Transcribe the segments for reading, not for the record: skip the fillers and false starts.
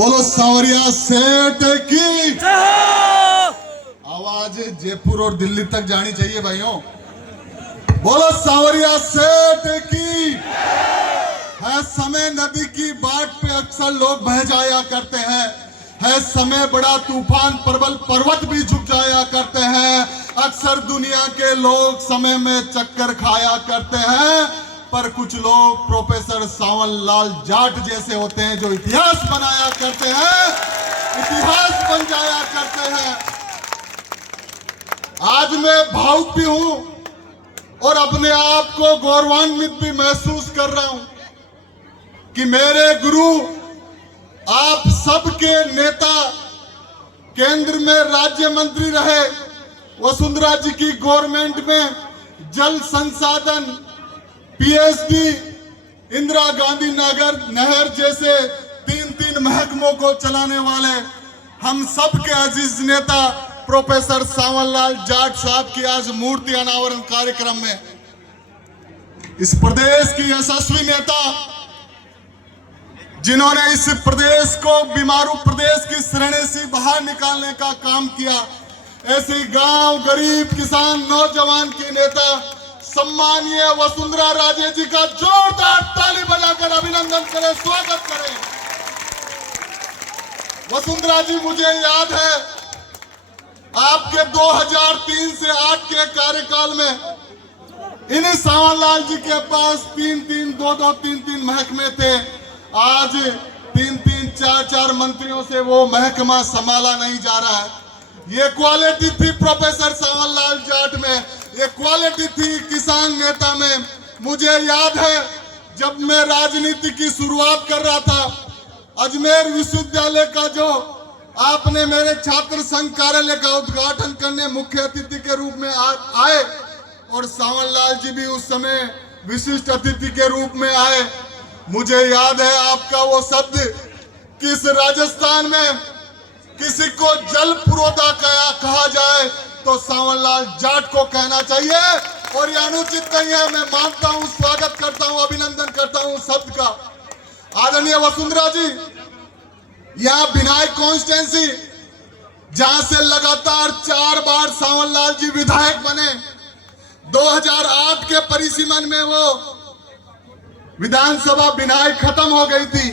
बोलो सावरिया सेठ की आवाज जयपुर और दिल्ली तक जानी चाहिए भाइयों। बोलो सावरिया सेठ की। है समय नदी की बाट पे अक्सर लोग बह जाया करते हैं, है समय बड़ा तूफान प्रबल पर्वत भी झुक जाया करते हैं। अक्सर दुनिया के लोग समय में चक्कर खाया करते हैं, पर कुछ लोग प्रोफेसर सावन लाल जाट जैसे होते हैं जो इतिहास बनाया करते हैं, इतिहास बन जाया करते हैं। आज मैं भावुक भी हूं और अपने आप को गौरवान्वित भी महसूस कर रहा हूं कि मेरे गुरु आप सबके नेता केंद्र में राज्य मंत्री रहे, वसुंधरा जी की गवर्नमेंट में जल संसाधन, पीएचडी, इंदिरा गांधी नहर जैसे तीन महकमों को चलाने वाले हम सब के अजीज नेता प्रोफेसर सावनलाल जाट साहब की आज मूर्ति अनावरण कार्यक्रम में इस प्रदेश की यशस्वी नेता जिन्होंने इस प्रदेश को बीमारू प्रदेश की श्रेणी से बाहर निकालने का काम किया, ऐसे गांव गरीब किसान नौजवान के नेता सम्मानीय वसुंधरा राजे जी का जोरदार ताली बजाकर अभिनंदन करें, स्वागत करें। वसुंधरा जी, मुझे याद है आपके 2003 से 8 के कार्यकाल में इन्हीं सावनलाल जी के पास 3 महकमे थे। आज 3 मंत्रियों से वो महकमा संभाला नहीं जा रहा है। ये क्वालिटी थी प्रोफेसर सावनलाल जाट में, ये क्वालिटी थी किसान नेता में। मुझे याद है जब मैं राजनीति की शुरुआत कर रहा था, अजमेर विश्वविद्यालय का जो आपने मेरे छात्र संघ कार्यालय का उद्घाटन करने मुख्य अतिथि के रूप में आए और सावनलाल जी भी उस समय विशिष्ट अतिथि के रूप में आए। मुझे याद है आपका वो शब्द, किस राजस्थान में किसी को जल पुरोधा कहा जाए तो सावनलाल जाट को कहना चाहिए, और ये अनुचित नहीं है। मैं मानता हूं, स्वागत करता हूं, अभिनंदन करता हूं शब्द का। आदरणीय वसुंधरा जी, यहां बिनाई कॉन्स्टिट्यूंसी जहां से लगातार 4 बार सावनलाल जी विधायक बने, 2008 के परिसीमन में वो विधानसभा बिनाई खत्म हो गई थी।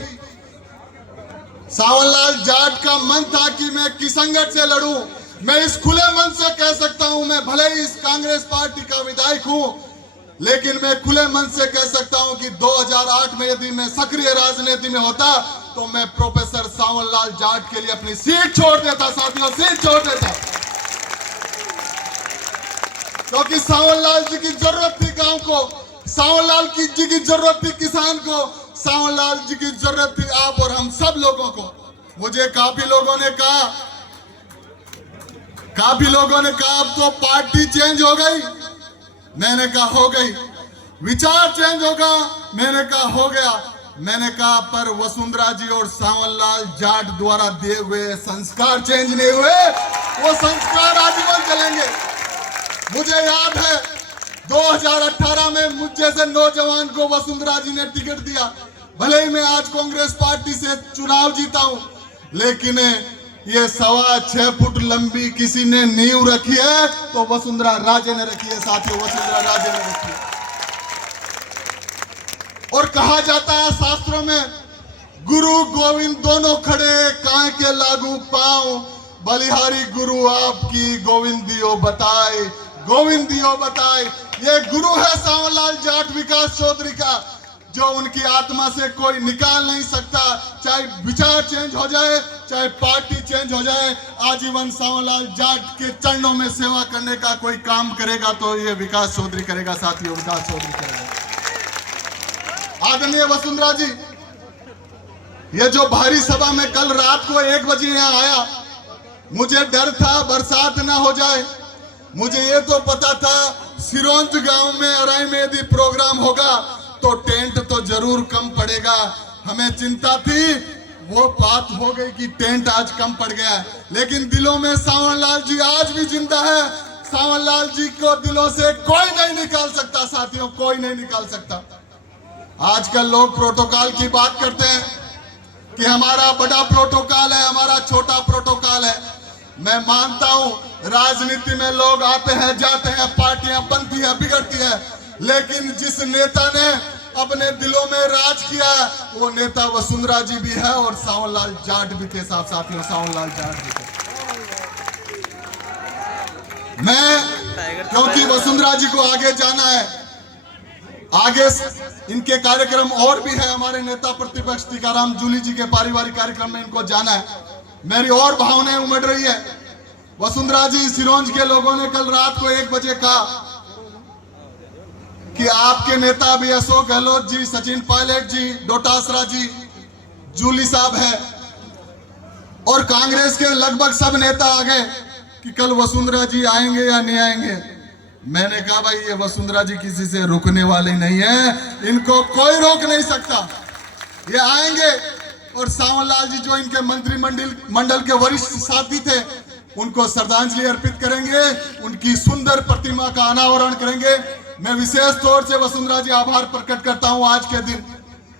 सावनलाल जाट का मन था कि मैं किसंगट से लड़ूं। मैं इस खुले मन से कह सकता हूं, मैं भले ही इस कांग्रेस पार्टी का विधायक हूं, लेकिन मैं खुले मन से कह सकता हूं कि 2008 में यदि मैं सक्रिय राजनीति में होता तो मैं प्रोफेसर सावनलाल जाट के लिए अपनी सीट छोड़ देता। साथियों, सीट छोड़ देता, क्योंकि सावनलाल जी की जरूरत थी गांव को, सावनलाल जी की जरूरत थी किसान को, सावनलाल जी की जरूरत थी आप और हम सब लोगों को। मुझे काफी लोगों ने कहा अब तो पार्टी चेंज हो गई। मैंने कहा हो गई। विचार चेंज होगा, मैंने कहा हो गया। मैंने कहा पर वसुंधरा जी और सावनलाल जाट द्वारा दिए हुए संस्कार चेंज नहीं हुए, वो संस्कार आजीवन चलेंगे। मुझे याद है 2018 में मुझ जैसे नौजवान को वसुंधरा जी ने टिकट दिया। भले ही मैं आज कांग्रेस पार्टी से चुनाव जीता हूं, लेकिन ये 6.25 फुट लंबी किसी ने नींव रखी है तो वसुंधरा राजे ने रखी है। साथियों, वसुंधरा राजे ने रखी है। और कहा जाता है शास्त्रों में, गुरु गोविंद दोनों खड़े काहे के लागू पांव, बलिहारी गुरु आपकी गोविंदियो बताए, गोविंदियो बताए। ये गुरु है सावनलाल जाट विकास चौधरी का, जो उनकी आत्मा से कोई निकाल नहीं सकता। चाहे विचार चेंज हो जाए, चाहे पार्टी चेंज हो जाए, आजीवन सावनलाल जाट के चरणों में सेवा करने का कोई काम करेगा तो ये विकास चौधरी करेगा। साथियों, विकास चौधरी करेगा। आदरणीय वसुंधरा जी, ये जो भारी सभा में कल रात को 1 बजे यहाँ आया, मुझे डर था बरसात ना हो जाए। मुझे ये तो पता था सिरोंज गांव में अराई में यदि प्रोग्राम होगा तो टेंट तो जरूर कम पड़ेगा। हमें चिंता थी, वो बात हो गई कि टेंट आज कम पड़ गया, लेकिन दिलों में सावनलाल जी आज भी जिंदा है। सावनलाल जी को दिलों से कोई नहीं निकाल सकता। साथियों, कोई नहीं निकाल सकता। आजकल लोग प्रोटोकॉल की बात करते हैं, कि हमारा बड़ा प्रोटोकॉल है, हमारा छोटा प्रोटोकॉल है। मैं मानता हूं राजनीति में लोग आते हैं जाते हैं, पार्टियां बनती है बिगड़ती है, लेकिन जिस नेता ने अपने दिलों में राज किया वो नेता वसुंधरा जी भी है और सावन लाल जाट भी थे। साथियों, सावन लाल जाट भी थे। मैं क्योंकि वसुंधरा जी को आगे जाना है, आगे इनके कार्यक्रम और भी है, हमारे नेता प्रतिपक्ष टीकाराम जूली जी के पारिवारिक कार्यक्रम में इनको जाना है, मेरी और भावनाएं उमड़ रही है। वसुंधरा जी, सिरोंज के लोगों ने कल रात को 1 बजे कहा कि आपके नेता भी अशोक गहलोत जी, सचिन पायलट जी, डोटासरा जी, जूली साहब है और कांग्रेस के लगभग सब नेता आ गए कि कल वसुंधरा जी आएंगे या नहीं आएंगे। मैंने कहा भाई ये वसुंधरा जी किसी से रुकने वाले नहीं है, इनको कोई रोक नहीं सकता, ये आएंगे। और सावन लाल जी जो इनके मंत्रिमंडल के वरिष्ठ साथी थे उनको श्रद्धांजलि अर्पित करेंगे, उनकी सुंदर प्रतिमा का अनावरण करेंगे। मैं विशेष तौर से वसुंधरा जी आभार प्रकट करता हूं आज के दिन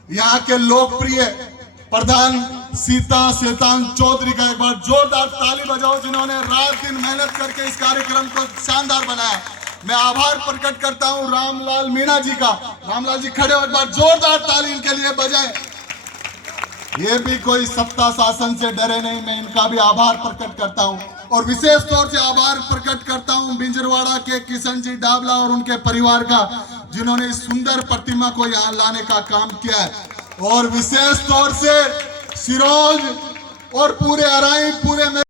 यहाँ के लोकप्रिय प्रधान सीता सेतान चौधरी का एक बार जोरदार ताली बजाओ, जिन्होंने रात दिन मेहनत करके इस कार्यक्रम को शानदार बनाया। मैं आभार प्रकट करता हूं रामलाल मीणा जी का। रामलाल जी खड़े हो, एक बार जोरदार ताली इनके लिए बजाएं। ये भी कोई सत्ता शासन से डरे नहीं, मैं इनका भी आभार प्रकट करता हूं। और विशेष तौर से आभार प्रकट करता हूं बिंजरवाड़ा के किशन जी डाबला और उनके परिवार का, जिन्होंने इस सुंदर प्रतिमा को यहाँ लाने का काम किया है। और विशेष तौर से सिरोंज और पूरे अराई पूरे में